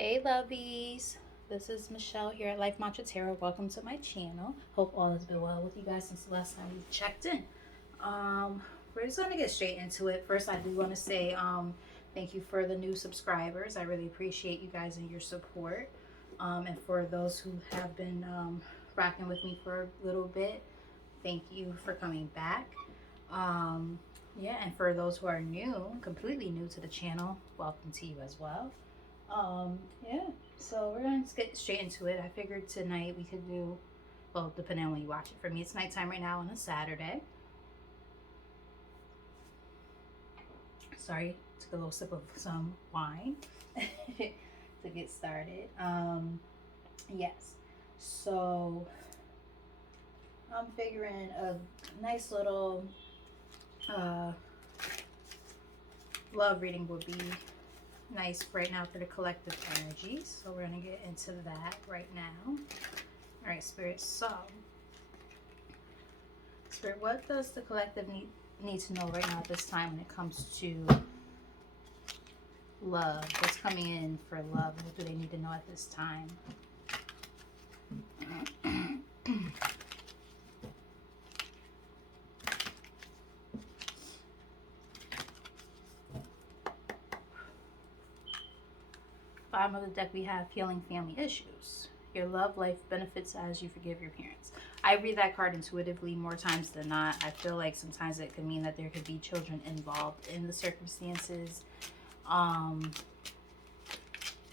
Hey lovies, this is Michelle here at Life Mantra Tarot. Welcome to my channel. Hope all has been well with you guys since the last time we checked in. We're just gonna get straight into it. First, I do want to say thank you for the new subscribers. I really appreciate you guys and your support. And for those who have been rocking with me for a little bit, thank you for coming back. Yeah, and for those who are new, completely new to the channel, welcome to you as well. Yeah, so we're gonna just get straight into it. I figured tonight we could do, well, depending on when you watch it. For me, it's nighttime right now on a Saturday. Sorry, took a little sip of some wine to get started. Yes, so I'm figuring a nice little uh, love reading would be nice right now for the collective energies. So we're going to get into that right now. All right, Spirit. So, Spirit, what does the collective need to know right now at this time when it comes to love? What's coming in for love? What do they need to know at this time? Bottom of the deck, we have healing family issues. Your love life benefits as you forgive your parents. I read that card intuitively more times than not. I feel like sometimes it could mean that there could be children involved in the circumstances. And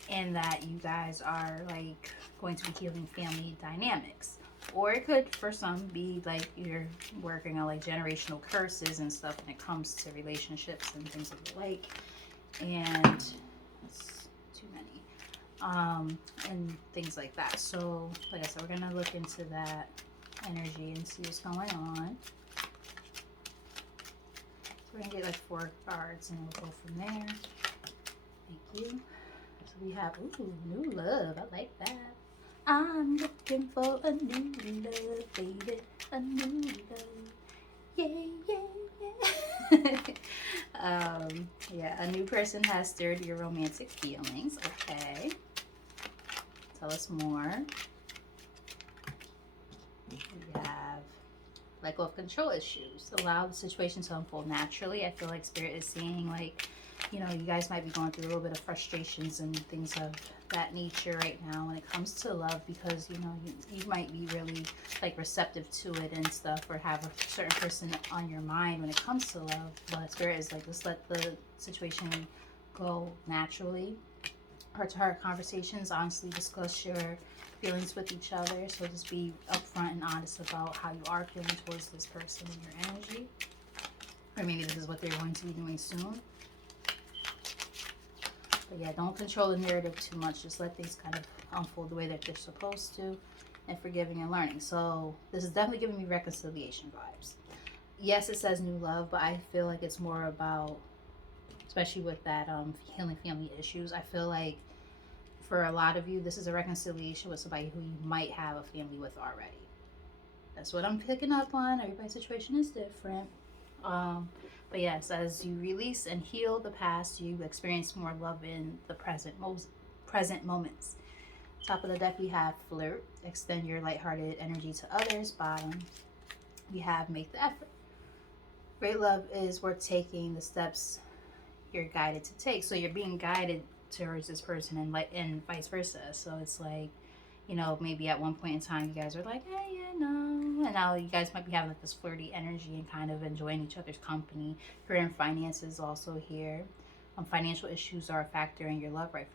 that you guys are like going to be healing family dynamics. Or it could, for some, be like you're working on like generational curses and stuff when it comes to relationships and things of the like. And it's too many. And things like that. So, like I said, we're gonna look into that energy and see what's going on. So we're gonna get like 4 cards and we'll go from there. Thank you. So we have, ooh, new love. I like that. I'm looking for a new love, baby. A new love. Yeah, yeah, yeah. Yeah, a new person has stirred your romantic feelings. Okay. Tell us more. We have let go of control issues. Allow the situation to unfold naturally. I feel like Spirit is saying like, you know, you guys might be going through a little bit of frustrations and things of that nature right now when it comes to love, because you know you might be really like receptive to it and stuff, or have a certain person on your mind when it comes to love. But Spirit is like, just let the situation go naturally. Heart-to-heart conversations, honestly discuss your feelings with each other. So just be upfront and honest about how you are feeling towards this person and your energy, or maybe this is what they're going to be doing soon. But yeah, don't control the narrative too much. Just let things kind of unfold the way that they're supposed to, and forgiving and learning. So this is definitely giving me reconciliation vibes. Yes, it says new love, but I feel like it's more about, especially with that healing family issues, I feel like for a lot of you, this is a reconciliation with somebody who you might have a family with already. That's what I'm picking up on. Everybody's situation is different. But yes, as you release and heal the past, you experience more love in the present moments. Top of the deck, we have flirt. Extend your lighthearted energy to others. Bottom, we have make the effort. Great love is worth taking the steps you're guided to take. So you're being guided towards this person, and vice versa. So it's like, you know, maybe at one point in time you guys are like, hey, yeah, no, and now you guys might be having like this flirty energy and kind of enjoying each other's company. Career and finances also here. Financial issues are a factor in your life right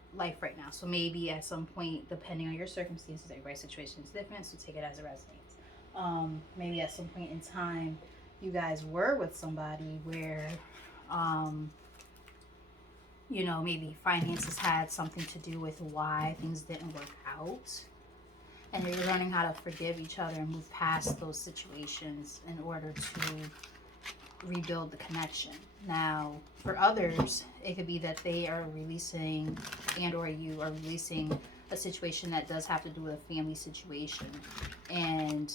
now. So maybe at some point, depending on your circumstances, everybody's situation is different, so take it as it resonates. Maybe at some point in time, you guys were with somebody where, you know, maybe finances had something to do with why things didn't work out. And you're learning how to forgive each other and move past those situations in order to rebuild the connection. Now, for others, it could be that they are releasing, and or you are releasing a situation that does have to do with a family situation. And,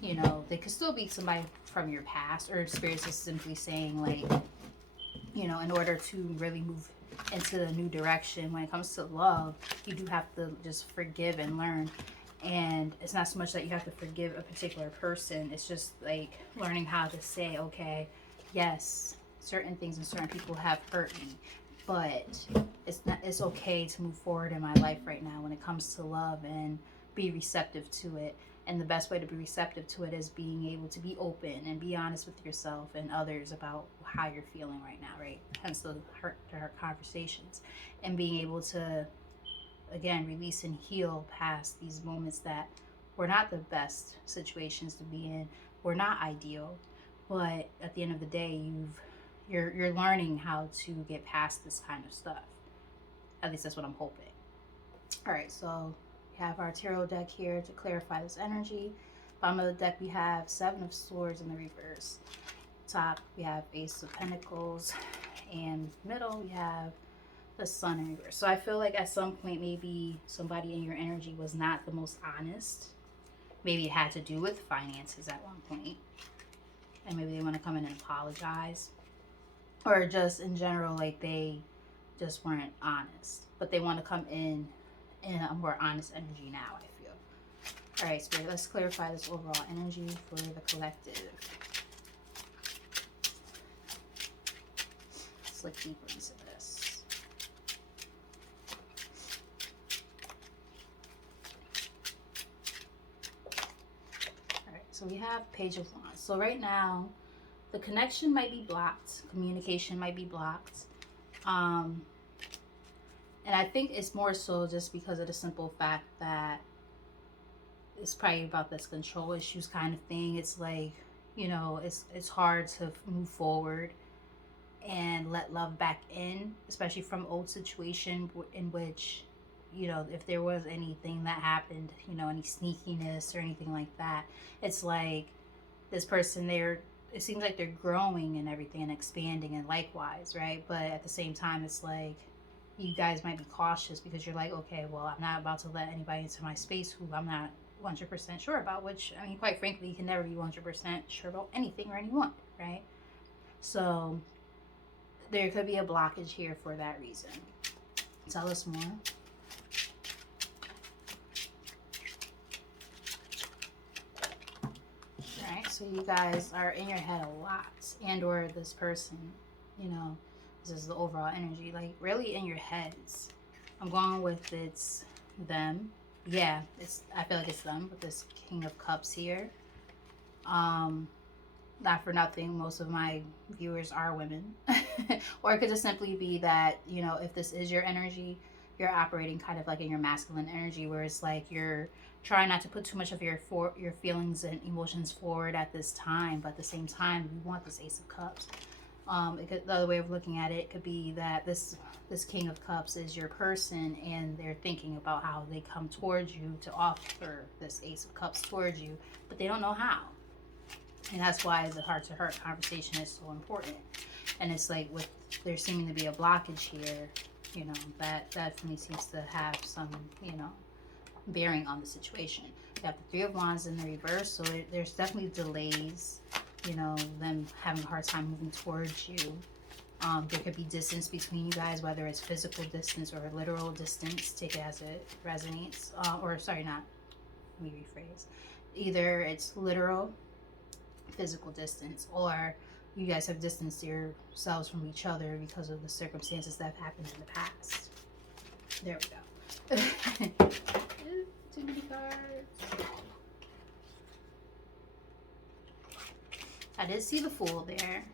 you know, they could still be somebody from your past, or spirits is simply saying like, you know, in order to really move into a new direction. When it comes to love, you do have to just forgive and learn. And it's not so much that you have to forgive a particular person. It's just like learning how to say, okay, yes, certain things and certain people have hurt me, but it's okay to move forward in my life right now when it comes to love, and be receptive to it. And the best way to be receptive to it is being able to be open and be honest with yourself and others about how you're feeling right now, right? Hence the heart to heart conversations, and being able to, again, release and heal past these moments that were not the best situations to be in, were not ideal, but at the end of the day, you're learning how to get past this kind of stuff. At least that's what I'm hoping. All right, so we have our tarot deck here to clarify this energy. Bottom of the deck, we have Seven of Swords in the reverse. Top, we have Ace of Pentacles, and middle, we have the Sun in reverse. So I feel like at some point, maybe somebody in your energy was not the most honest. Maybe it had to do with finances at one point, and maybe they want to come in and apologize, or just in general, like they just weren't honest, but they want to come in a more honest energy now, I feel. All right, Spirit, let's clarify this overall energy for the collective. Let's look deeper into this. All right, so we have Page of Wands. So right now, the connection might be blocked, communication might be blocked. And I think it's more so just because of the simple fact that it's probably about this control issues kind of thing. It's like, you know, it's hard to move forward and let love back in, especially from old situation in which, you know, if there was anything that happened, you know, any sneakiness or anything like that, it's like this person, it seems like they're growing and everything and expanding, and likewise, right? But at the same time, it's like you guys might be cautious because you're like, okay, well, I'm not about to let anybody into my space who I'm not 100% sure about, which, I mean, quite frankly, you can never be 100% sure about anything or anyone, right? So there could be a blockage here for that reason. Tell us more. Right, so you guys are in your head a lot, and or this person, you know, this is the overall energy, like really in your heads. I'm going with it's them. Yeah, I feel like it's them with this King of Cups here. Not for nothing, most of my viewers are women. Or it could just simply be that, you know, if this is your energy, you're operating kind of like in your masculine energy, where it's like you're trying not to put too much of your feelings and emotions forward at this time, but at the same time, you want this Ace of Cups. The other way of looking at it could be that this King of Cups is your person, and they're thinking about how they come towards you to offer this Ace of Cups towards you, but they don't know how. And that's why the heart-to-heart conversation is so important. And it's like there seeming to be a blockage here, you know, that definitely seems to have some, you know, bearing on the situation. You have the Three of Wands in the reverse, so there's definitely delays, you know, them having a hard time moving towards you. There could be distance between you guys, whether it's physical distance or literal distance. Take it as it resonates. Let me rephrase. Either it's literal, physical distance, or you guys have distanced yourselves from each other because of the circumstances that have happened in the past. There we go. Too many cards. I did see the Fool there,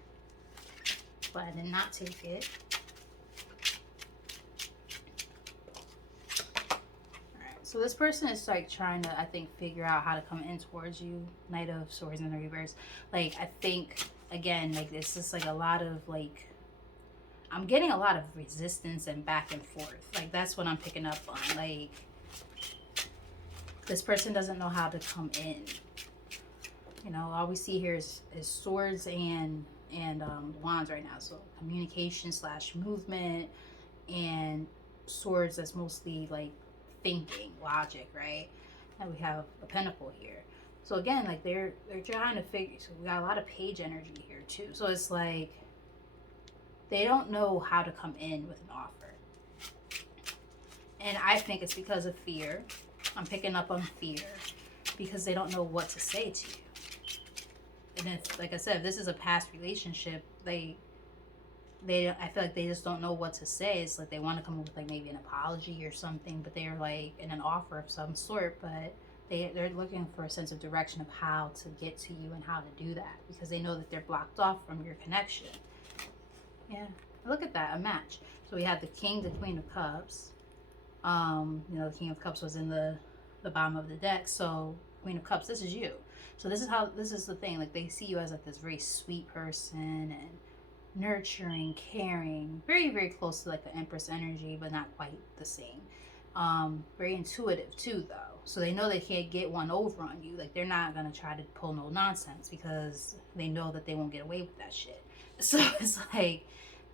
but I did not take it. Alright, so this person is like trying to, I think, figure out how to come in towards you. Knight of Swords in the reverse. Like, I think, again, like, it's just like a lot of, like, I'm getting a lot of resistance and back and forth. Like, that's what I'm picking up on. Like, this person doesn't know how to come in. You know, all we see here is swords and wands right now. So communication / movement, and swords, that's mostly like thinking, logic, right? And we have a pentacle here. So again, like they're trying to figure. So we got a lot of page energy here too. So it's like they don't know how to come in with an offer. And I think it's because of fear. I'm picking up on fear because they don't know what to say to you. And it's like I said, if this is a past relationship, I feel like they just don't know what to say. It's like they want to come up with like maybe an apology or something, but they're like in an offer of some sort, but they're looking for a sense of direction of how to get to you and how to do that because they know that they're blocked off from your connection. Yeah, look at that, a match. So we have the King, the Queen of Cups. The King of Cups was in the bottom of the deck, so Queen of Cups, this is you. So this is the thing, like they see you as like this very sweet person and nurturing, caring, very, very close to like the Empress energy, but not quite the same. Very intuitive too, though. So they know they can't get one over on you. Like they're not gonna try to pull no nonsense because they know that they won't get away with that shit. So it's like,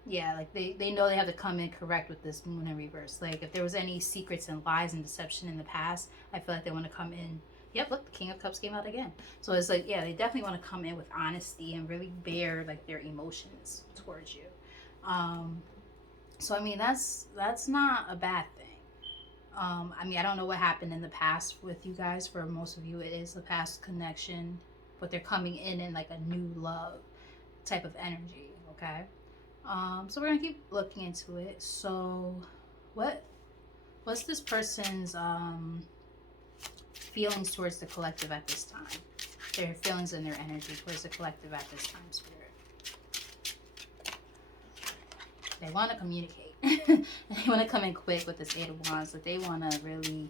yeah, like they know they have to come in correct with this moon in reverse. Like if there was any secrets and lies and deception in the past, I feel like they want to come in. Yep, look, the King of Cups came out again. So it's like, yeah, they definitely want to come in with honesty and really bear like their emotions towards you. So I mean, that's not a bad thing. I mean, I don't know what happened in the past with you guys. For most of you, it is a past connection, but they're coming in like a new love type of energy. Okay. So we're gonna keep looking into it. So, what's this person's feelings towards the collective at this time? Their feelings and their energy towards the collective at this time, Spirit. They want to communicate. They want to come in quick with this Eight of Wands. Like they want to really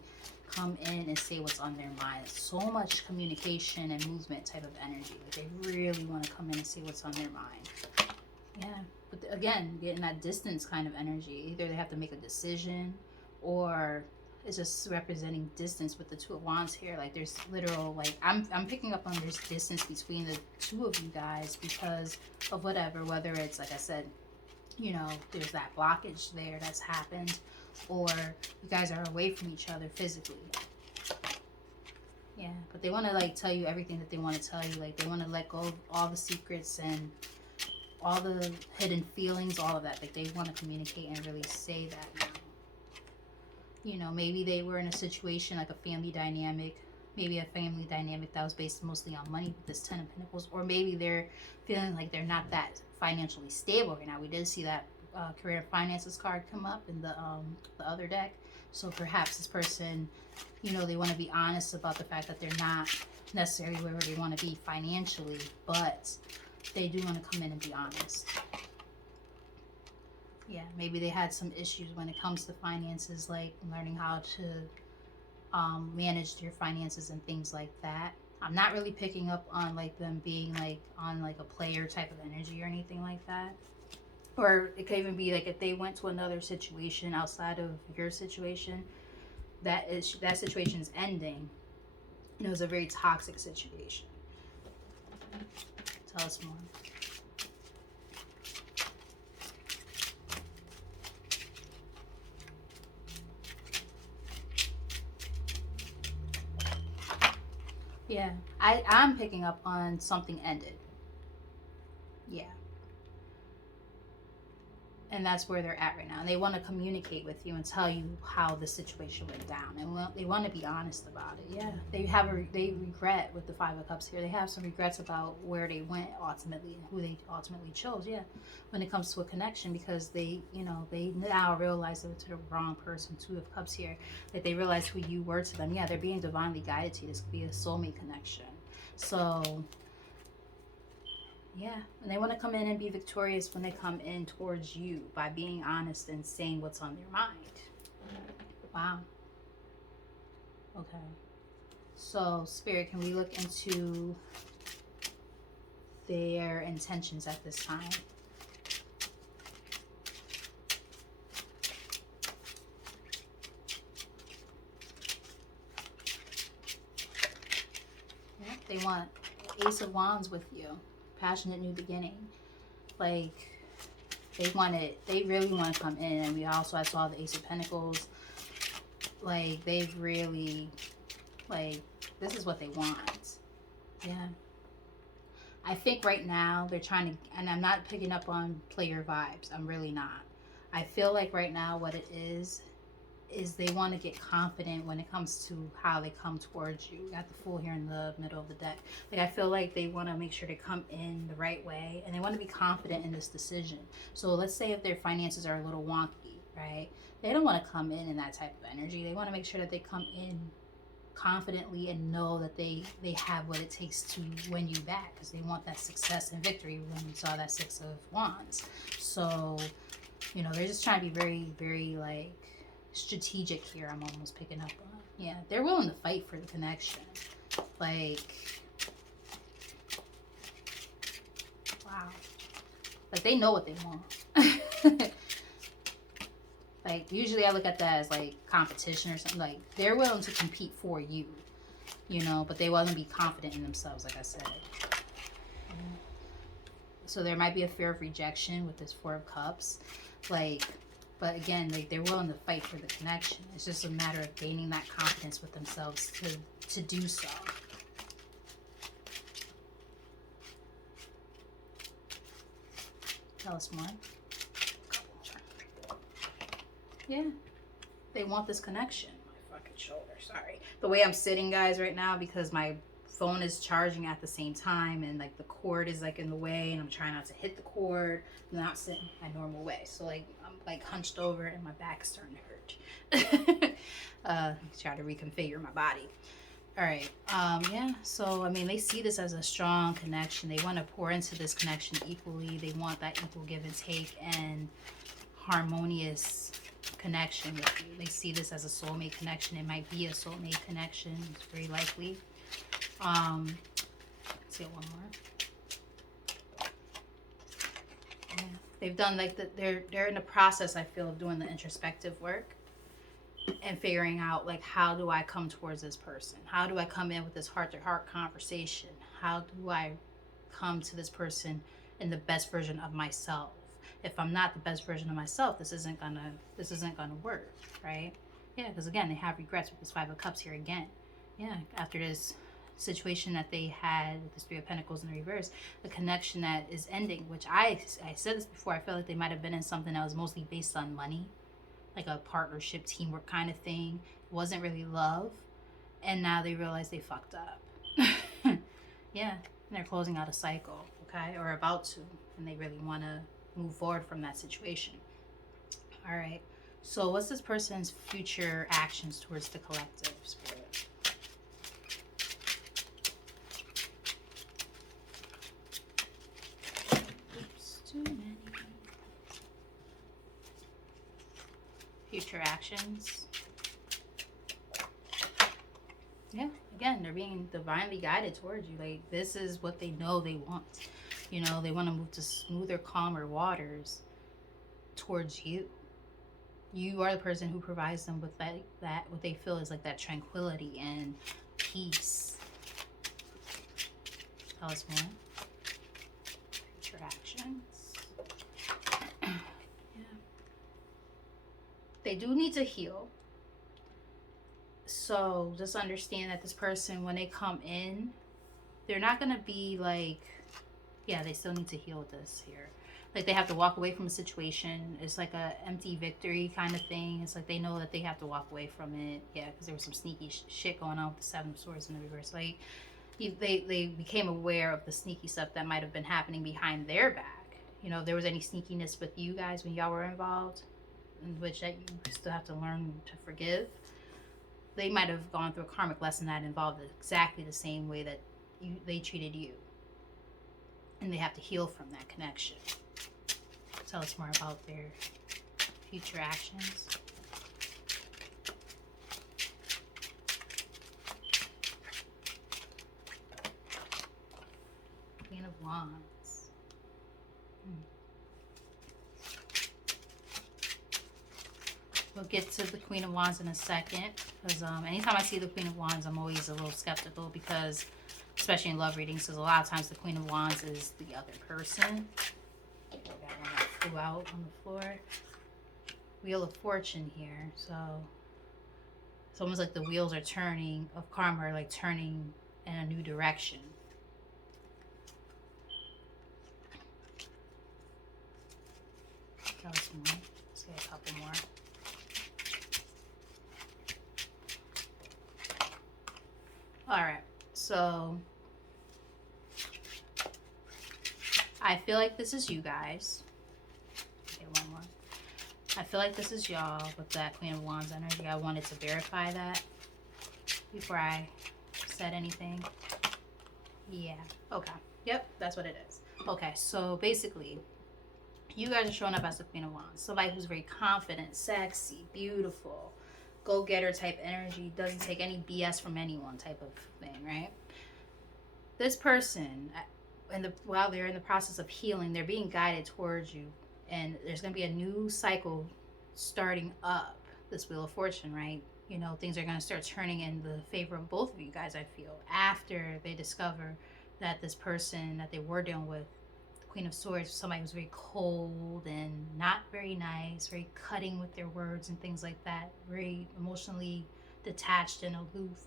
come in and say what's on their mind. So much communication and movement type of energy. Like they really want to come in and say what's on their mind. Yeah. But again, getting that distance kind of energy. Either they have to make a decision or it's just representing distance with the Two of Wands here. Like there's literal, like I'm picking up on there's distance between the two of you guys because of whether it's like I said, there's that blockage there that's happened, or you guys are away from each other physically. Yeah, but they want to like tell you everything that they want to tell you. Like they want to let go of all the secrets and all the hidden feelings, all of that. Like they want to communicate and really say that now. Maybe they were in a situation like a family dynamic, that was based mostly on money with this Ten of Pentacles, or maybe they're feeling like they're not that financially stable right now. We did see that career and finances card come up in the other deck. So perhaps this person, they want to be honest about the fact that they're not necessarily where they want to be financially, but they do want to come in and be honest. Yeah, maybe they had some issues when it comes to finances, like learning how to manage your finances and things like that. I'm not really picking up on like them being like on like a player type of energy or anything like that. Or it could even be like if they went to another situation outside of your situation, that situation is ending. And it was a very toxic situation. Tell us more. Yeah, I'm picking up on something ended. Yeah. And that's where they're at right now. And they want to communicate with you and tell you how the situation went down. And they want to be honest about it. Yeah. They regret with the Five of Cups here. They have some regrets about where they went ultimately and who they ultimately chose. Yeah. When it comes to a connection, because they now realize they're to the wrong person. Two of Cups here. That they realize who you were to them. Yeah. They're being divinely guided to you. This could be a soulmate connection. So yeah, and they want to come in and be victorious when they come in towards you by being honest and saying what's on their mind. Wow. Okay. So, Spirit, can we look into their intentions at this time? Yeah, they want Ace of Wands with you. Passionate new beginning. Like they really want to come in. And I saw the Ace of Pentacles. Like they've really, like, this is what they want. Yeah. I think right now they're trying to, and I'm not picking up on player vibes. I'm really not. I feel like right now what it is they want to get confident when it comes to how they come towards you. We got the Fool here in the middle of the deck. Like, I feel like they want to make sure they come in the right way, and they want to be confident in this decision. So let's say if their finances are a little wonky, right? They don't want to come in that type of energy. They want to make sure that they come in confidently and know that they have what it takes to win you back, because they want that success and victory when we saw that Six of Wands. So, you know, they're just trying to be very, very, like, strategic here. I'm almost picking up on. Yeah, they're willing to fight for the connection. Like, wow. Like, they know what they want. Like, usually I look at that as, like, competition or something. Like, they're willing to compete for you, you know, but they want to be confident in themselves, like I said. So there might be a fear of rejection with this Four of Cups. Like, but again, like, they're willing to fight for the connection. It's just a matter of gaining that confidence with themselves to do so. Tell us more. Yeah. They want this connection. My fucking shoulder, sorry. The way I'm sitting, guys, right now, because my phone is charging at the same time, and, like, the cord is, like, in the way, and I'm trying not to hit the cord. I'm not sitting my normal way. So, like, I'm, like, hunched over, and my back is starting to hurt. Try to reconfigure my body. All right. Yeah. So, I mean, they see this as a strong connection. They want to pour into this connection equally. They want that equal give and take and harmonious connection with you. They see this as a soulmate connection. It might be a soulmate connection. It's very likely. Let's get one more. Yeah. They've done, like, they're in the process, I feel, of doing the introspective work and figuring out, like, how do I come towards this person? How do I come in with this heart-to-heart conversation? How do I come to this person in the best version of myself? If I'm not the best version of myself, this isn't gonna work, right? Yeah, because again, they have regrets with this Five of Cups here again. Yeah, after this situation that they had with this Three of Pentacles in the reverse, the connection that is ending, which I said this before, I felt like they might have been in something that was mostly based on money, like a partnership, teamwork kind of thing. It wasn't really love. And now they realize they fucked up. Yeah, and they're closing out a cycle, okay? Or about to. And they really want to move forward from that situation. All right. So what's this person's future actions towards the collective, Spirit? Oops, too many. Future actions. Yeah, again, they're being divinely guided towards you. Like, this is what they know they want. You know, they want to move to smoother, calmer waters towards you. You are the person who provides them with that what they feel is like that tranquility and peace. Tell us more. Future actions. Yeah. They do need to heal. So just understand that this person, when they come in, they're not going to be like, yeah, they still need to heal this here. Like, they have to walk away from a situation. It's like a empty victory kind of thing. It's like they know that they have to walk away from it. Yeah, because there was some sneaky shit going on with the Seven of Swords in the reverse. Like, they became aware of the sneaky stuff that might have been happening behind their back. You know, if there was any sneakiness with you guys when y'all were involved, in which that you still have to learn to forgive, they might have gone through a karmic lesson that involved exactly the same way that they treated you. And they have to heal from that connection. Tell us more about their future actions. Queen of Wands. We'll get to the Queen of Wands in a second, because anytime I see the Queen of Wands, I'm always a little skeptical, because especially in love readings, because a lot of times the Queen of Wands is the other person. Got one that flew out on the floor. Wheel of Fortune here. So it's almost like the wheels are turning of karma, are like turning in a new direction. All right. So I feel like this is you guys. Okay, one more. I feel like this is y'all with that Queen of Wands energy. I wanted to verify that before I said anything. Yeah. Okay. Yep, that's what it is. Okay, so basically, you guys are showing up as the Queen of Wands. Somebody who's very confident, sexy, beautiful, go-getter type energy, doesn't take any BS from anyone type of thing, right? This person, while they're in the process of healing, they're being guided towards you. And there's going to be a new cycle starting up, this Wheel of Fortune, right? You know, things are going to start turning in the favor of both of you guys, I feel, after they discover that this person that they were dealing with, the Queen of Swords, somebody who's very cold and not very nice, very cutting with their words and things like that, very emotionally detached and aloof.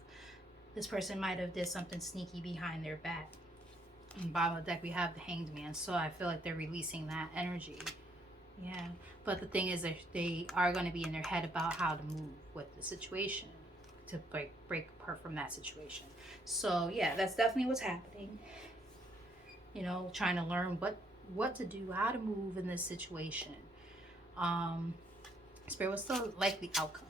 This person might have did something sneaky behind their back. In the bottom of the deck, we have the Hanged Man, so I feel like they're releasing that energy. Yeah, but the thing is that they are going to be in their head about how to move with the situation to break apart from that situation. So yeah, that's definitely what's happening. You know, trying to learn what to do, how to move in this situation. Spirit, what's the likely outcome?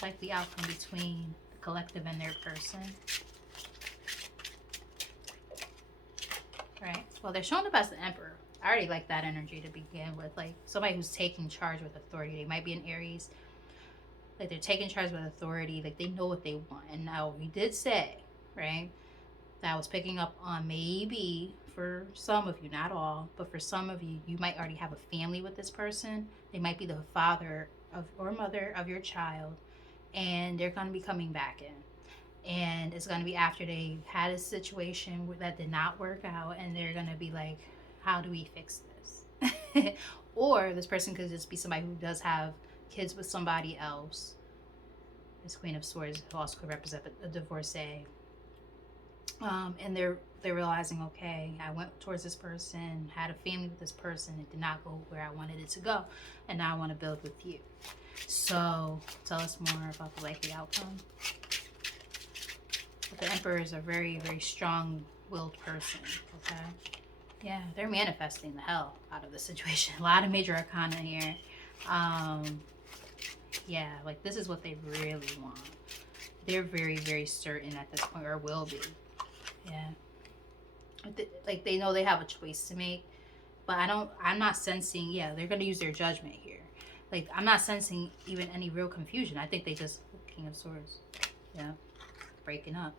Likely outcome between the collective and their person. Right. Well, they're showing up as the Emperor. I already like that energy to begin with. Like somebody who's taking charge with authority. They might be an Aries. Like they're taking charge with authority. Like they know what they want. And now we did say, right, that I was picking up on maybe for some of you, not all, but for some of you, you might already have a family with this person. They might be the father of or mother of your child. And they're going to be coming back in. And it's going to be after they had a situation that did not work out, and they're going to be like, how do we fix this? Or this person could just be somebody who does have kids with somebody else. This Queen of Swords also could represent a divorcee. And they're realizing, okay, I went towards this person, had a family with this person, it did not go where I wanted it to go, and now I want to build with you. So tell us more about the likely outcome. The Emperor is a very, very strong-willed person, okay? Yeah, they're manifesting the hell out of the situation. A lot of major arcana here. Yeah, like this is what they really want. They're very, very certain at this point, or will be. Yeah. Like they know they have a choice to make, but I'm not sensing, yeah, they're going to use their judgment here. Like, I'm not sensing even any real confusion. I think they just, King of Swords. Yeah. Breaking up.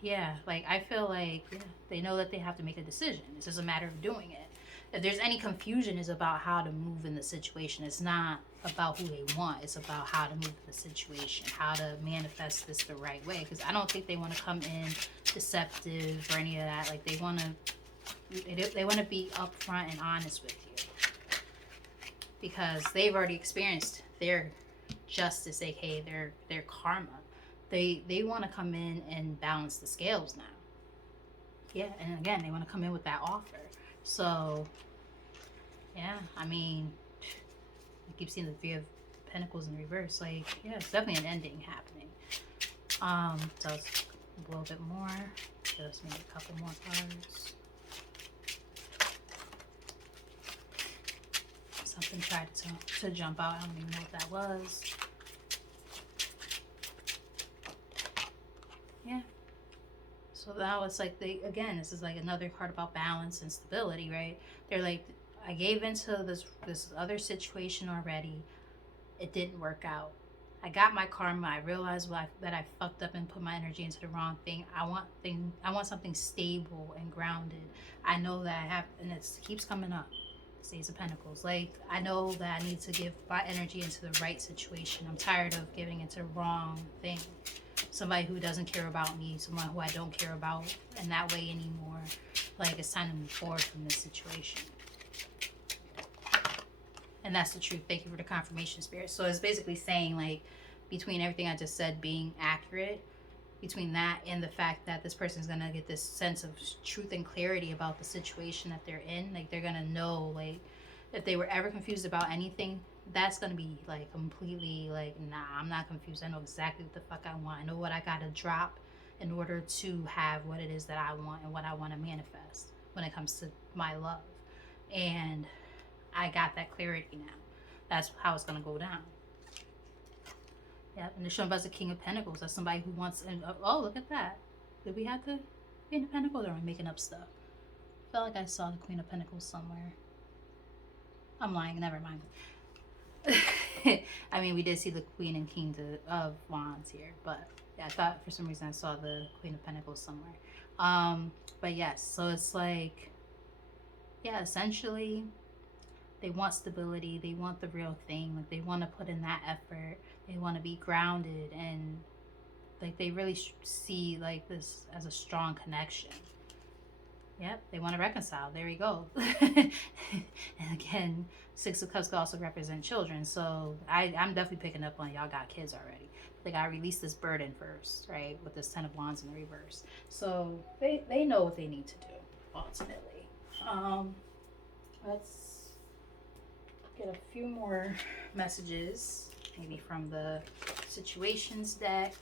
Yeah, like I feel like they know that they have to make a decision. It's just a matter of doing it. If there's any confusion, it's about how to move in the situation. It's not about who they want. It's about how to move in the situation, how to manifest this the right way. Because I don't think they want to come in deceptive or any of that. Like they want to be upfront and honest with you, because they've already experienced their justice, aka their karma. They want to come in and balance the scales now. Yeah, and again, they want to come in with that offer. So, yeah, I mean, I keep seeing the Three of Pentacles in reverse. Like, yeah, it's definitely an ending happening. So let's a little bit more. Just maybe a couple more cards. Something tried to jump out. I don't even know what that was. Yeah. So now it's like this is like another card about balance and stability, right? They're like, I gave into this other situation already. It didn't work out. I got my karma. I realized that I fucked up and put my energy into the wrong thing. I want something stable and grounded. I know that I have, and it keeps coming up. Ace of Pentacles. Like, I know that I need to give my energy into the right situation. I'm tired of giving into the wrong thing. Somebody who doesn't care about me, someone who I don't care about in that way anymore. Like, it's time to move forward from this situation. And that's the truth. Thank you for the confirmation, Spirit. So it's basically saying, like, between everything I just said being accurate, between that and the fact that this person's going to get this sense of truth and clarity about the situation that they're in, like, they're going to know, like, if they were ever confused about anything, that's gonna be like completely like, nah, I'm not confused. I know exactly what the fuck I want. I know what I gotta drop in order to have what it is that I want and what I want to manifest when it comes to my love. And I got that clarity now. That's how it's gonna go down. Yeah, and it's shown as the King of Pentacles. That's somebody who wants. And oh, look at that. Did we have the Queen of Pentacles? Or am I making up stuff? I felt like I saw the Queen of Pentacles somewhere. I'm lying. Never mind. I mean, we did see the Queen and King of Wands here, but yeah, I thought for some reason I saw the Queen of Pentacles somewhere. But yes, so it's like, yeah, essentially, they want stability. They want the real thing. Like, they want to put in that effort. They want to be grounded, and like they really see like this as a strong connection. Yep, they want to reconcile. There we go. And again, Six of Cups could also represent children. So I'm definitely picking up on y'all got kids already. They got to release this burden first, right? With this Ten of Wands in the reverse. So they know what they need to do, ultimately. Let's get a few more messages, maybe from the situations deck.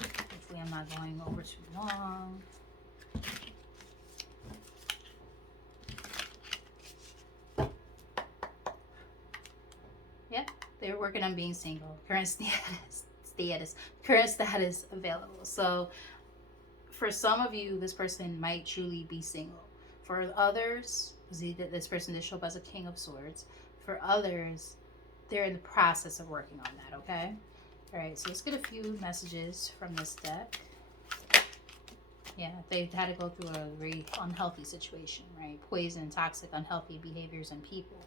Hopefully I'm not going over too long. Yep, they're working on being single. Current status available. So for some of you, this person might truly be single. For others, this person did show up as a King of Swords. For others, they're in the process of working on that, okay? All right, so let's get a few messages from this deck. Yeah, they've had to go through a very unhealthy situation, right? Poison, toxic, unhealthy behaviors and people.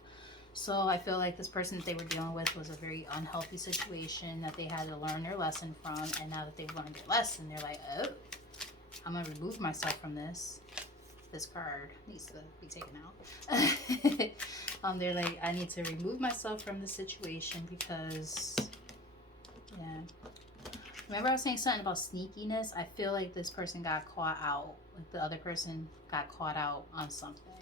So I feel like this person that they were dealing with was a very unhealthy situation that they had to learn their lesson from. And now that they've learned their lesson, they're like, oh, I'm going to remove myself from this. This card needs to be taken out. They're like, I need to remove myself from the situation because, yeah. Remember I was saying something about sneakiness? I feel like this person got caught out. Like the other person got caught out on something.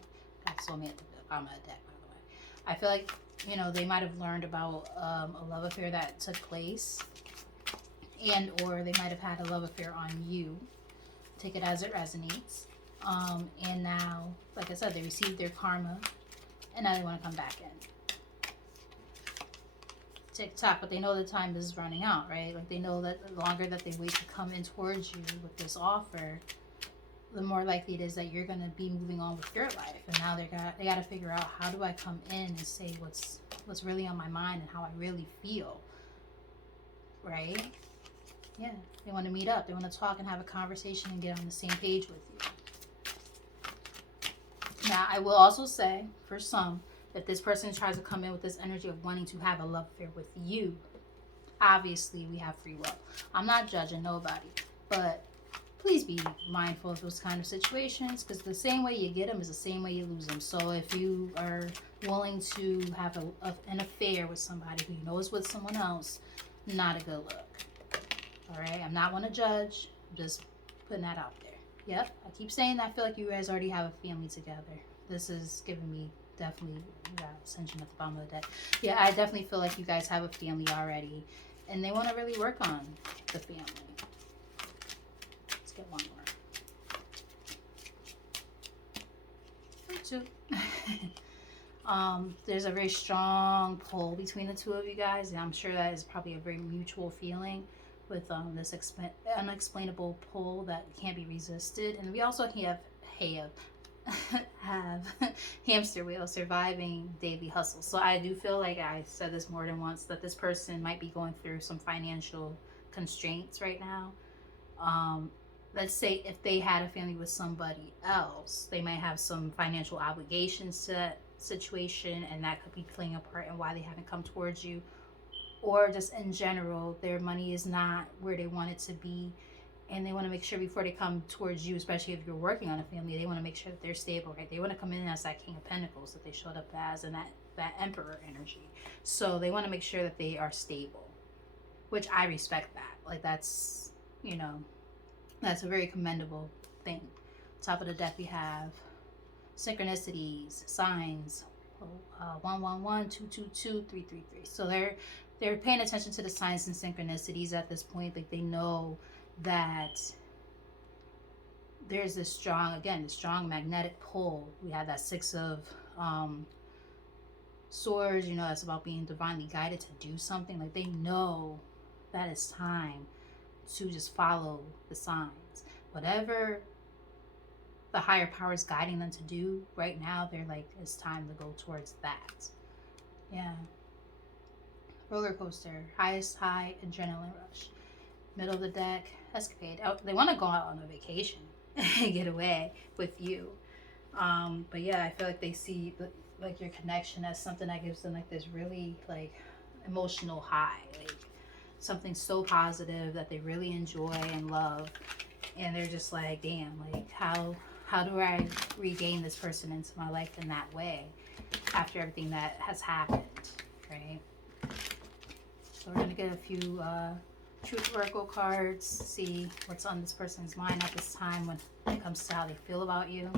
That sold me at the bottom of the deck, by the way. I feel like, you know, they might have learned about a love affair that took place. And or they might have had a love affair on you. Take it as it resonates. And now, like I said, they received their karma. And now they want to come back in. TikTok, but they know the time is running out, right? Like they know that the longer that they wait to come in towards you with this offer, the more likely it is that you're going to be moving on with your life. And now they got to figure out, how do I come in and say what's really on my mind and how I really feel, right? Yeah, they want to meet up. They want to talk and have a conversation and get on the same page with you. Now, I will also say, for some, if this person tries to come in with this energy of wanting to have a love affair with you, obviously we have free will. I'm not judging nobody, but please be mindful of those kind of situations, because the same way you get them is the same way you lose them. So if you are willing to have an affair with somebody who you know is with someone else, not a good look. All right, I'm not one to judge. I'm just putting that out there. Yep, I keep saying that. I feel like you guys already have a family together. This is giving me definitely ascension at the bottom of the deck. Yeah, I definitely feel like you guys have a family already, and they want to really work on the family. Let's get one more. Two. There's a very strong pull between the two of you guys, and I'm sure that is probably a very mutual feeling with this unexplainable pull that can't be resisted. And we also have hamster wheel, surviving daily hustle. So I do feel like I said this more than once, that this person might be going through some financial constraints right now. Let's say if they had a family with somebody else, they might have some financial obligations to that situation, and that could be playing a part in why they haven't come towards you. Or just in general, their money is not where they want it to be, and they want to make sure before they come towards you, especially if you're working on a family, they want to make sure that they're stable, right? They want to come in as that King of Pentacles that they showed up as, and that Emperor energy. So they want to make sure that they are stable, which I respect that. Like that's, you know, that's a very commendable thing. Top of the deck we have synchronicities, signs, 111, 222, 333. So they're paying attention to the signs and synchronicities at this point. Like they know that there's this strong magnetic pull. We have that six of swords, you know, that's about being divinely guided to do something. Like they know that it's time to just follow the signs. Whatever the higher power is guiding them to do right now, they're like, it's time to go towards that. Yeah. Roller coaster, highest high, adrenaline rush. Middle of the deck, escapade. Oh, they want to go out on a vacation and get away with you. But yeah, I feel like they see like your connection as something that gives them like this really like emotional high, like something so positive that they really enjoy and love, and they're just like, damn, like how do I regain this person into my life in that way after everything that has happened, right? So we're gonna get a few truth oracle cards, see what's on this person's mind at this time when it comes to how they feel about you.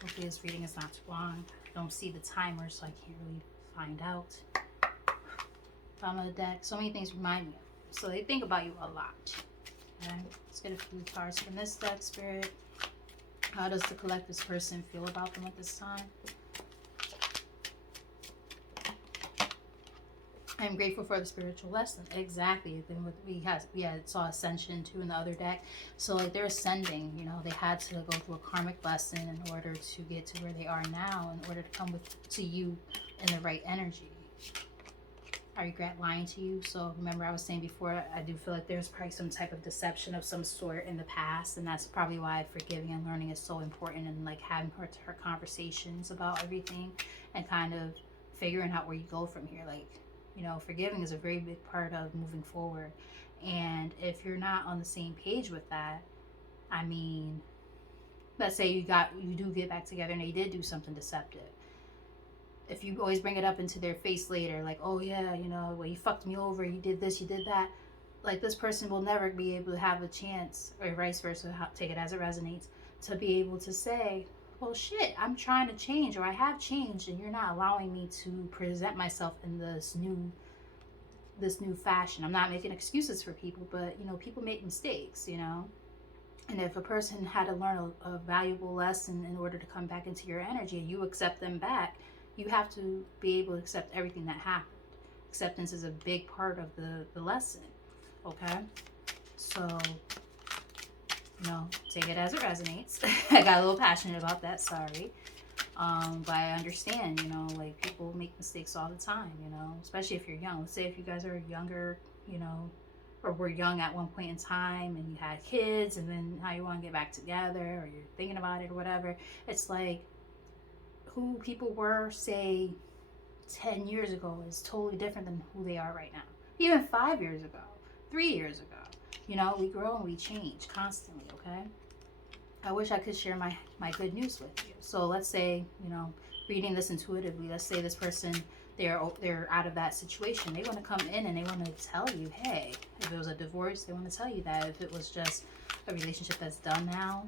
Hopefully this reading is not too long. I don't see the timer, so I can't really find out. Bottom of the deck, so many things remind me of you. So they think about you a lot. Okay, let's get a few cards from this deck, Spirit. How does the collective person feel about them at this time? I'm grateful for the spiritual lesson. Exactly. Then we saw ascension too in the other deck. So like they're ascending, you know, they had to go through a karmic lesson in order to get to where they are now, in order to come to you in the right energy. I regret lying to you. So remember I was saying before, I do feel like there's probably some type of deception of some sort in the past, and that's probably why forgiving and learning is so important, and like having her conversations about everything and kind of figuring out where you go from here. Like, you know, forgiving is a very big part of moving forward. And if you're not on the same page with that, I mean, let's say you do get back together and they did do something deceptive. If you always bring it up into their face later, like, oh yeah, you know, well, you fucked me over, you did this, you did that, like this person will never be able to have a chance, or vice versa, take it as it resonates, to be able to say, well shit, I'm trying to change, or I have changed, and you're not allowing me to present myself in this new fashion. I'm not making excuses for people, but you know, people make mistakes, you know. And if a person had to learn a valuable lesson in order to come back into your energy and you accept them back, you have to be able to accept everything that happened. Acceptance is a big part of the lesson, okay? So, you know, take it as it resonates. I got a little passionate about that, sorry. But I understand, you know, like people make mistakes all the time, you know, especially if you're young. Let's say if you guys are younger, you know, or were young at one point in time and you had kids, and then now you want to get back together, or you're thinking about it or whatever. It's like who people were, say, 10 years ago is totally different than who they are right now. Even 5 years ago, 3 years ago. You know, we grow and we change constantly, okay? I wish I could share my good news with you. So let's say, you know, reading this intuitively, let's say this person, they're out of that situation. They want to come in and they want to tell you, hey, if it was a divorce, they want to tell you that. If it was just a relationship that's done now,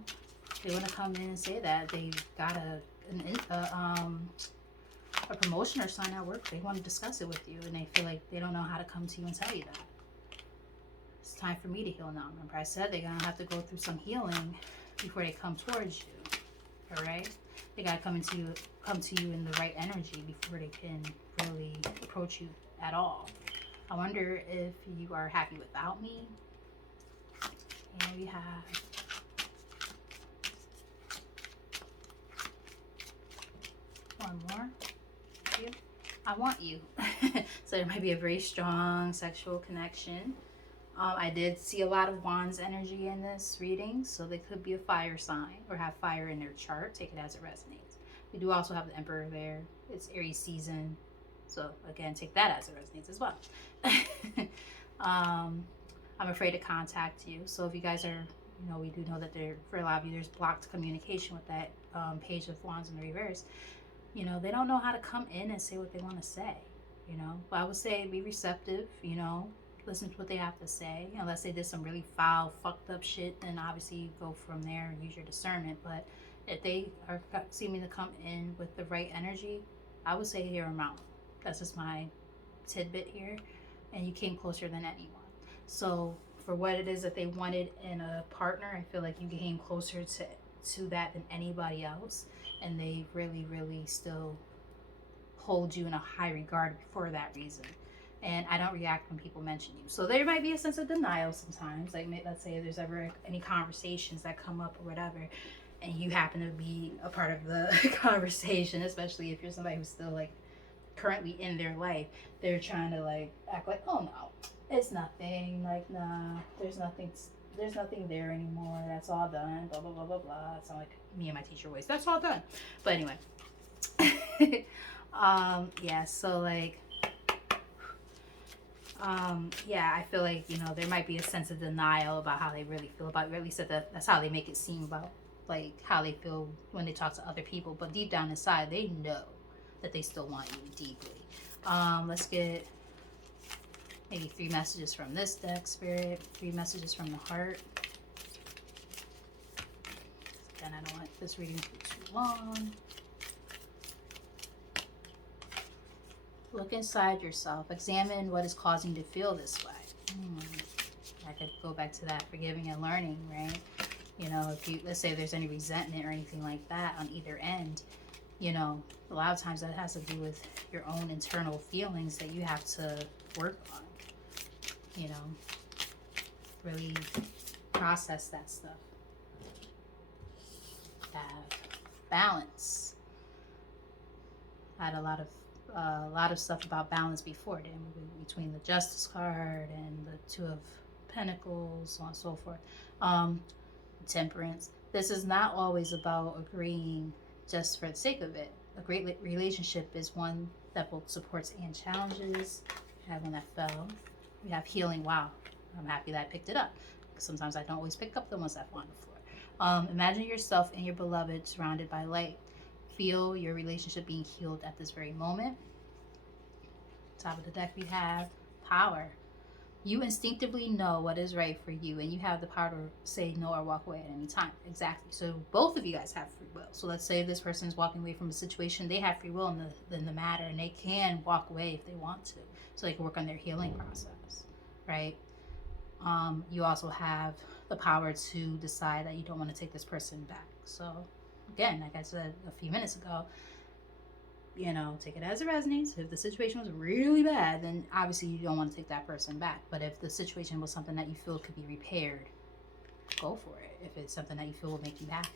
they want to come in and say that. They got a promotion or sign at work. They want to discuss it with you, and they feel like they don't know how to come to you and tell you that. It's time for me to heal now. Remember I said they're going to have to go through some healing before they come towards you. All right? They got to come to you in the right energy before they can really approach you at all. I wonder if you are happy without me. And we have one more. You. I want you. So there might be a very strong sexual connection. I did see a lot of Wands energy in this reading, so they could be a fire sign or have fire in their chart. Take it as it resonates. We do also have the Emperor there. It's Aries season, so again, take that as it resonates as well. I'm afraid to contact you. So if you guys are, you know, we do know that for a lot of you, there's blocked communication with that Page of Wands in the reverse. You know, they don't know how to come in and say what they want to say, you know. But I would say be receptive, you know. listen to what they have to say. Unless they did some really foul, fucked up shit, then obviously you go from there and use your discernment. But if they are seeming to come in with the right energy, I would say hear them out. That's just my tidbit here. And you came closer than anyone. So for what it is that they wanted in a partner, I feel like you came closer to that than anybody else. And they really, really still hold you in a high regard for that reason. And I don't react when people mention you. So there might be a sense of denial sometimes. Like, let's say if there's ever any conversations that come up or whatever, and you happen to be a part of the conversation, especially if you're somebody who's still like currently in their life, they're trying to like act like, oh no, it's nothing. Like, nah, there's nothing there anymore. That's all done. Blah blah blah blah blah. It sounds like me and my teacher voice. That's all done. But anyway, yeah. So like. Yeah, I feel like, there might be a sense of denial about how they really feel about you. At least that's how they make it seem about, like, how they feel when they talk to other people. But deep down inside, they know that they still want you deeply. Let's get maybe 3 messages from this deck, Spirit. 3 messages from the heart. Again, I don't want this reading to be too long. Look inside yourself. Examine what is causing you to feel this way. I could go back to that forgiving and learning, right? If you, let's say there's any resentment or anything like that on either end, a lot of times that has to do with your own internal feelings that you have to work on, really process that stuff. Have balance. I had a lot of stuff about balance before, between the Justice card and the 2 of Pentacles, so on and so forth. Temperance. This is not always about agreeing just for the sake of it. A great relationship is one that both supports and challenges. We have one that fell. We have healing. Wow, I'm happy that I picked it up. Sometimes I don't always pick up the ones I've fallen before. Imagine yourself and your beloved surrounded by light. Feel your relationship being healed at this very moment. Top of the deck we have power. You instinctively know what is right for you, and you have the power to say no or walk away at any time. Exactly. So both of you guys have free will. So let's say if this person is walking away from a situation, they have free will in the matter, and they can walk away if they want to. So they can work on their healing process, right? You also have the power to decide that you don't want to take this person back. So again, like I said a few minutes ago, take it as it resonates. If the situation was really bad, then obviously you don't want to take that person back. But if the situation was something that you feel could be repaired, go for it. If it's something that you feel will make you happy.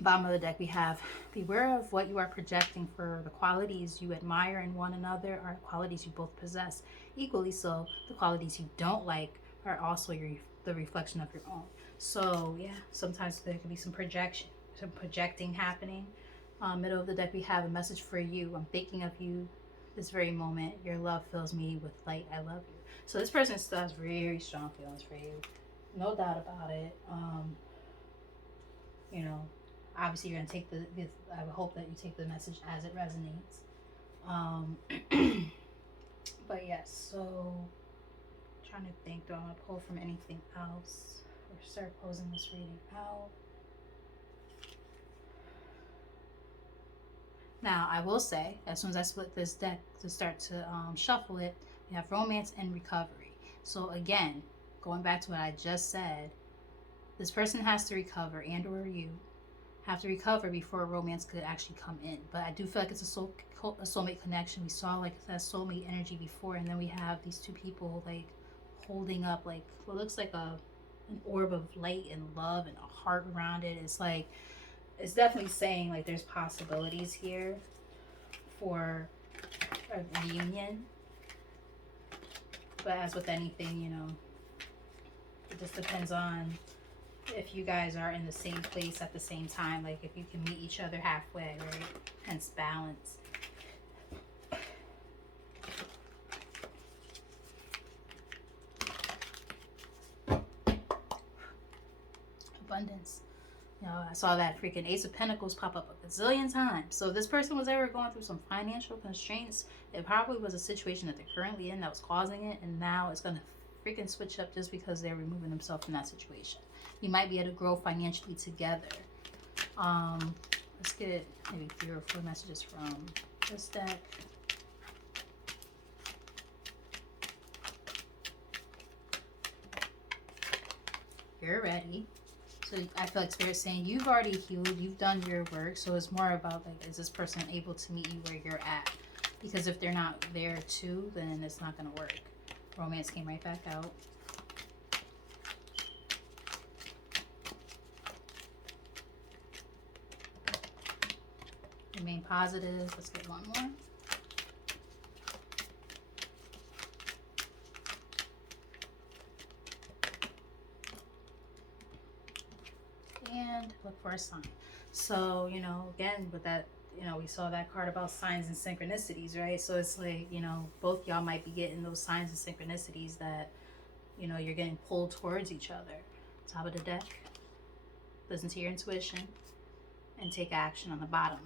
Bottom of the deck we have beware of what you are projecting, for the qualities you admire in one another are qualities you both possess. Equally so, the qualities you don't like are also the reflection of your own. So yeah, sometimes there can be some projecting happening. Middle of the deck we have a message for you. I'm thinking of you this very moment. Your love fills me with light. I love you. So this person still has very strong feelings for you, no doubt about it. Obviously you're gonna take I would hope that you take the message as it resonates. But yes, so trying to think, do I want to pull from anything else or start closing this reading out? Now, I will say, as soon as I split this deck to start to shuffle it, we have romance and recovery. So again, going back to what I just said, this person has to recover, and or you have to recover before romance could actually come in. But I do feel like it's a soulmate connection. We saw like that soulmate energy before, and then we have these 2 people like holding up like what looks like an orb of light and love and a heart around it. It's definitely saying like there's possibilities here for a reunion. But as with anything, it just depends on if you guys are in the same place at the same time. Like if you can meet each other halfway, right? Hence balance. Abundance. You know, I saw that freaking Ace of Pentacles pop up a gazillion times. So if this person was ever going through some financial constraints, it probably was a situation that they're currently in that was causing it, and now it's going to freaking switch up just because they're removing themselves from that situation. You might be able to grow financially together. Let's get maybe 3 or 4 messages from this deck. You're ready. So I feel like Spirit's saying you've already healed, you've done your work. So it's more about like, is this person able to meet you where you're at? Because if they're not there too, then it's not going to work. Romance came right back out. Remain positive. Let's get one more. And look for a sign. So, you know, again, with that, you know, we saw that card about signs and synchronicities, right? So it's like, you know, both y'all might be getting those signs and synchronicities that, you know, you're getting pulled towards each other. Top of the deck, listen to your intuition and take action on the bottom.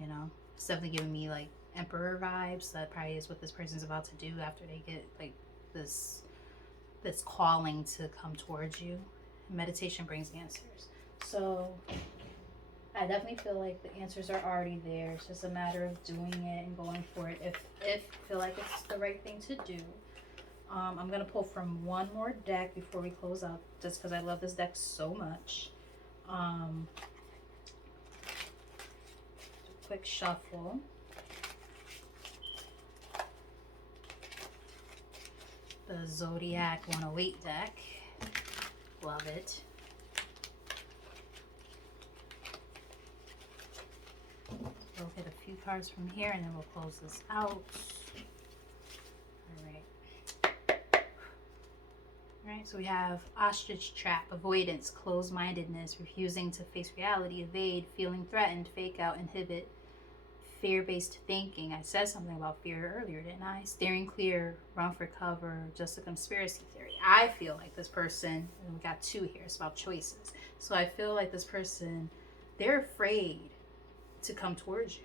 You know, it's definitely giving me like Emperor vibes. That probably is what this person's about to do after they get like this calling to come towards you. Meditation brings answers. So I definitely feel like the answers are already there. It's just a matter of doing it and going for it if you feel like it's the right thing to do. I'm going to pull from one more deck before we close out, just because I love this deck so much. Quick shuffle. The Zodiac 108 deck. Love it. We'll get a few cards from here and then we'll close this out. Alright, so we have ostrich trap, avoidance, closed-mindedness, refusing to face reality, evade, feeling threatened, fake out, inhibit, fear-based thinking. I said something about fear earlier, didn't I? Steering clear, run for cover, just a conspiracy theory. I feel like this person, and we got 2 here, it's about choices. So I feel like this person, they're afraid to come towards you.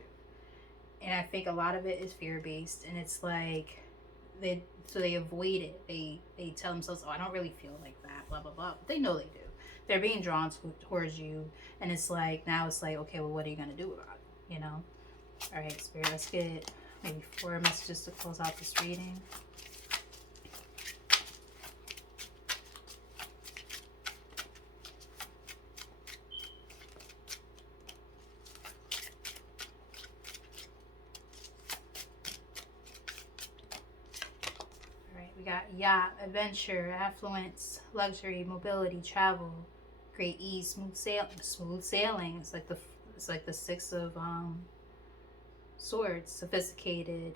And I think a lot of it is fear-based, and it's like they avoid it. They tell themselves, oh, I don't really feel like that, blah blah blah. But they know they do. They're being drawn towards you, and it's like, now it's like, okay, well, what are you gonna do about it, you know? All right, Spirit, let's get maybe 4 messages to close out this reading. We got yacht, adventure, affluence, luxury, mobility, travel, great ease, smooth sailing. It's like the 6 of swords, sophisticated,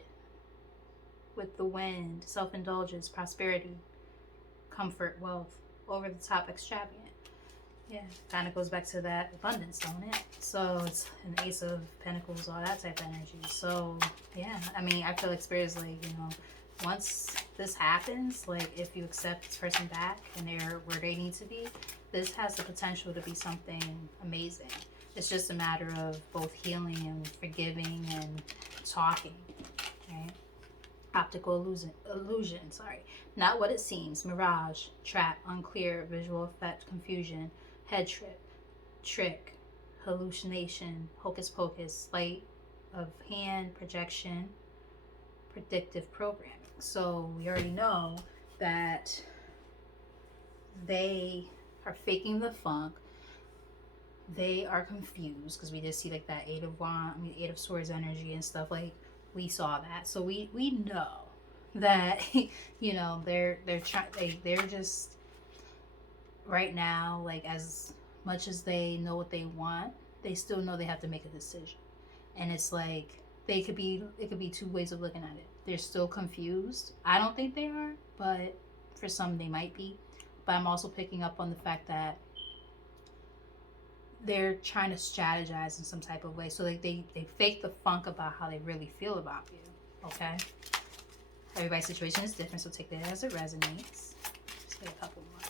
with the wind, self-indulgence, prosperity, comfort, wealth, over the top, extravagant. Yeah, kind of goes back to that abundance, don't it? So it's an Ace of Pentacles, all that type of energy. So yeah, I mean, I feel like Spirit is like, you know, once this happens, like if you accept this person back and they're where they need to be, this has the potential to be something amazing. It's just a matter of both healing and forgiving and talking, right? Optical illusion, sorry. Not what it seems, mirage, trap, unclear, visual effect, confusion, head trip, trick, hallucination, hocus pocus, sleight of hand, projection, predictive programming. So we already know that they are faking the funk. They are confused because we did see like that Eight of Swords energy and stuff. Like we saw that, so we know that you know they're just right now, like as much as they know what they want, they still know they have to make a decision, and it's like it could be 2 ways of looking at it. They're still confused. I don't think they are, but for some they might be. But I'm also picking up on the fact that they're trying to strategize in some type of way. So like they fake the funk about how they really feel about you. Okay? Everybody's situation is different, so take that as it resonates. Let's get a couple more.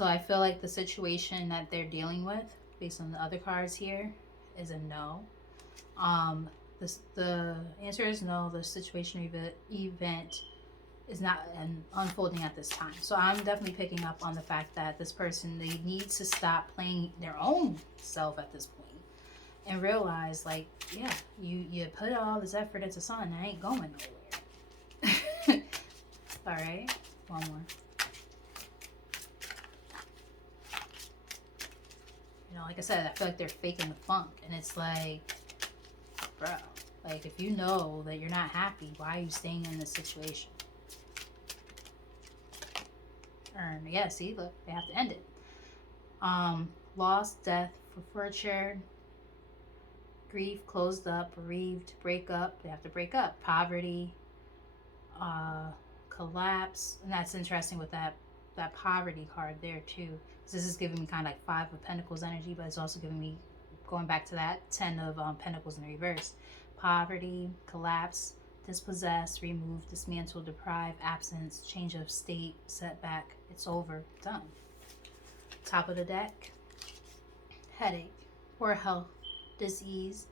So I feel like the situation that they're dealing with, based on the other cards here, is a no. The answer is no. The situation event is not unfolding at this time. So I'm definitely picking up on the fact that this person, they need to stop playing their own self at this point and realize, like, yeah, you put all this effort into something that ain't going nowhere. All right, one more. You know, like I said, I feel like they're faking the funk, and it's like, bro, like, if you know that you're not happy, why are you staying in this situation? And yeah, see, look, they have to end it. Loss, death, forfeiture, grief, closed up, bereaved, break up. They have to break up. Poverty, collapse, and that's interesting with that poverty card there too. This is giving me kind of like 5 of Pentacles energy, but it's also giving me, going back to that 10 of Pentacles in reverse. Poverty, collapse, dispossess, remove, dismantle, deprive, absence, change of state, setback. It's over, done. Top of the deck, headache, poor health, disease,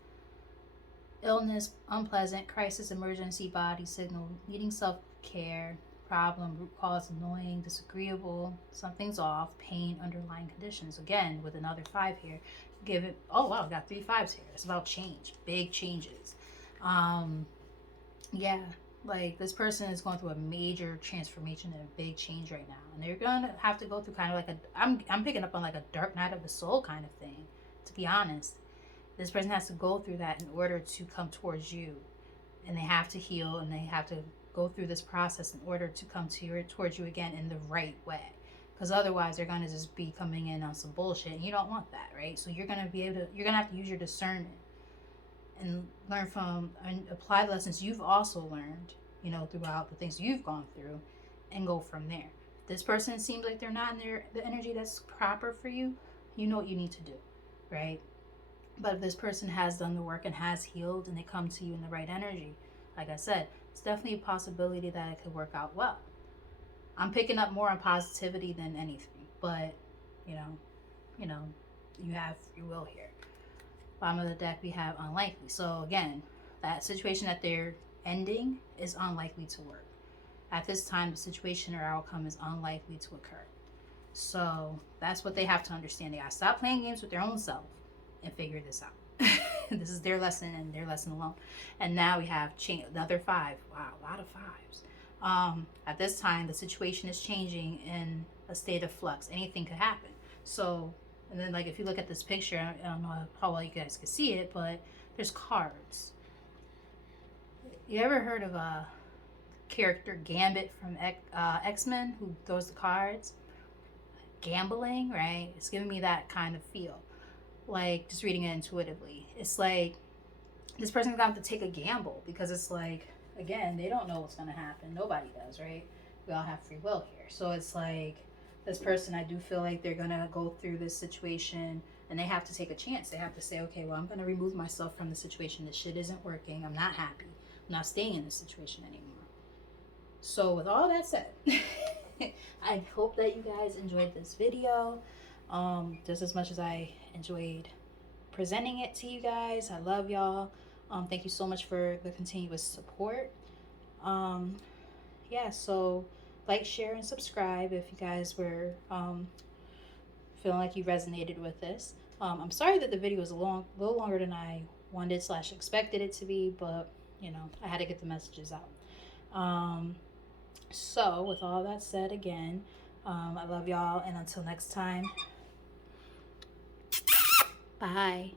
illness, unpleasant, crisis, emergency, body signal, needing self-care, problem, root cause, annoying, disagreeable, something's off, pain, underlying conditions. Again, with another 5 here, give it, oh wow, we got 3 5s here. It's about change, big changes. Yeah, like this person is going through a major transformation and a big change right now, and they're gonna have to go through kind of like I'm picking up on like a dark night of the soul kind of thing, to be honest. This person has to go through that in order to come towards you, and they have to heal, and they have to go through this process in order to come towards you again in the right way, because otherwise they're going to just be coming in on some bullshit, and you don't want that, right? So you're going to have to use your discernment and learn from and apply the lessons you've also learned, you know, throughout the things you've gone through, and go from there. This person seems like they're not in the energy that's proper for you. You know what you need to do, right? But if this person has done the work and has healed, and they come to you in the right energy, like I said, it's definitely a possibility that it could work out well. I'm picking up more on positivity than anything, but you know, you have free will here. Bottom of the deck, we have unlikely. So again, that situation that they're ending is unlikely to work. At this time, the situation or outcome is unlikely to occur. So that's what they have to understand. They gotta stop playing games with their own self and figure this out. This is their lesson, and their lesson alone. And now we have another 5. Wow, a lot of 5s. At this time, the situation is changing in a state of flux. Anything could happen. So, and then like if you look at this picture, I don't know how well you guys can see it, but there's cards. You ever heard of a character Gambit from X-Men, who throws the cards? Gambling, right? It's giving me that kind of feel. Like, just reading it intuitively, it's like this person's gonna have to take a gamble, because it's like, again, they don't know what's gonna happen. Nobody does, right? We all have free will here. So it's like this person, I do feel like they're gonna go through this situation, and they have to take a chance. They have to say, okay, well, I'm gonna remove myself from the situation. This shit isn't working. I'm not happy. I'm not staying in this situation anymore. So with all that said, I hope that you guys enjoyed this video just as much as I enjoyed presenting it to you guys. I love y'all. Thank you so much for the continuous support. Yeah, so like, share, and subscribe if you guys were feeling like you resonated with this. I'm sorry that the video was a little longer than I wanted / expected it to be, but you know, I had to get the messages out. So with all that said, again, I love y'all, and until next time, bye.